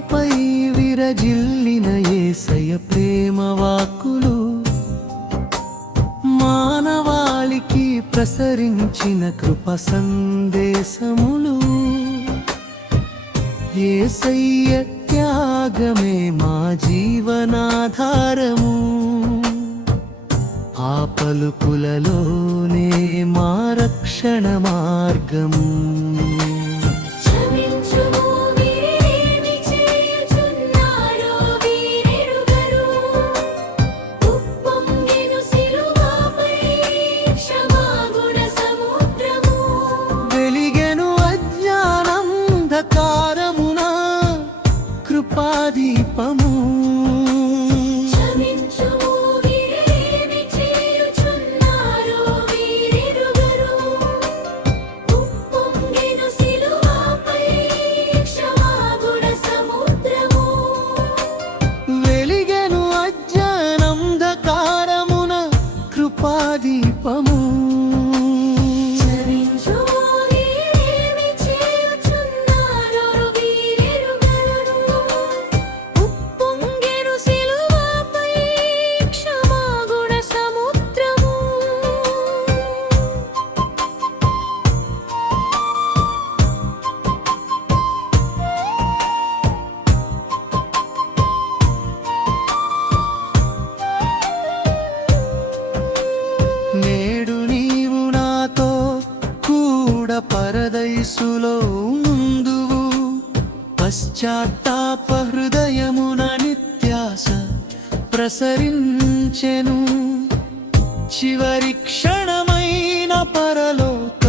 శిలువపై విరజిల్లిన యేసయ్య ప్రేమ వాక్కులు, మానవాళికి ప్రసరించిన కృప సందేశములు. యేసయ్య త్యాగమే మా జీవనాధారము, ఆ పలుకులలోనే మా రక్షణ మార్గము. వెలిగెను అజ్ఞానంధకారమున కృపాదీపము, దీపము. నేడు నీవు నాతో కూడా పరదైసులో ముందువు, పశ్చాత్తాప హృదయమున నిత్యాస ప్రసరించెను. చివరి క్షణమైన పరలోక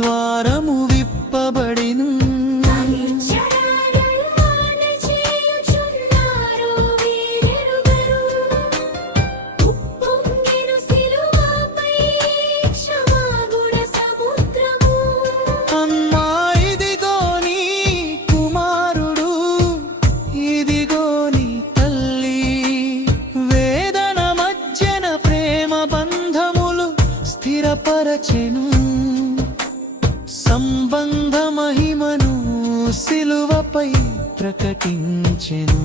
ద్వారము విప్పబడిను. స్థిరపరచెను సంబంధ మహిమను సిలువపై ప్రకటించెను.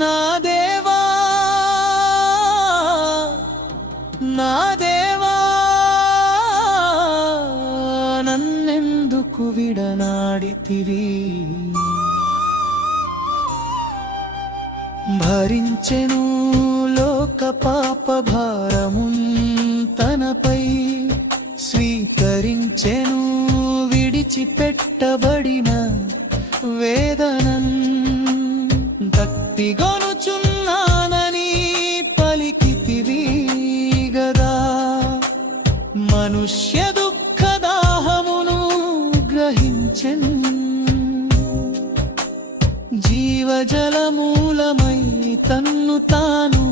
నా దేవా నన్నెందుకు విడనాడితివి, భరించెను లోక పాప భారమున్ తనపై, స్వీకరించెను విడిచిపెట్టబడిన వేదనన్. దప్పిగొనుచున్నానని పలికితివి గదా, మనుష్య దుఃఖదాహమును గ్రహించెన్. జీవజలమూలమై తన్ను తాను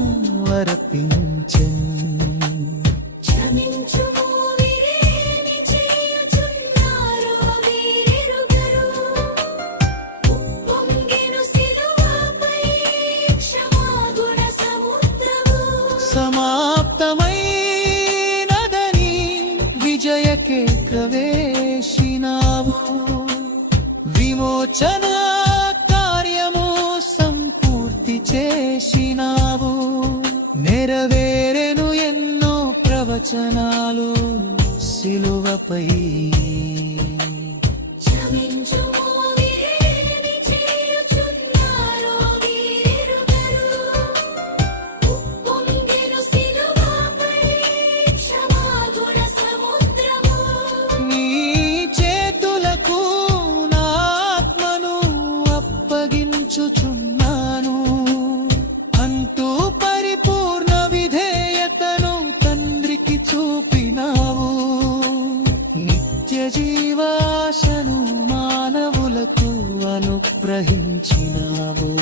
అర్పించెన్. సమాప్తమైనదని విజయకేకవేసినావు, విమోచన కార్యము సంపూర్తి చేసినావు. నెరవేరెను ఎన్నో ప్రవచనాలు సిలువపై. చుచున్నాను అంటూ పరిపూర్ణ విధేయతను తండ్రికి చూపినావు. నిత్య జీవాశను మానవులకు అనుగ్రహించినావు.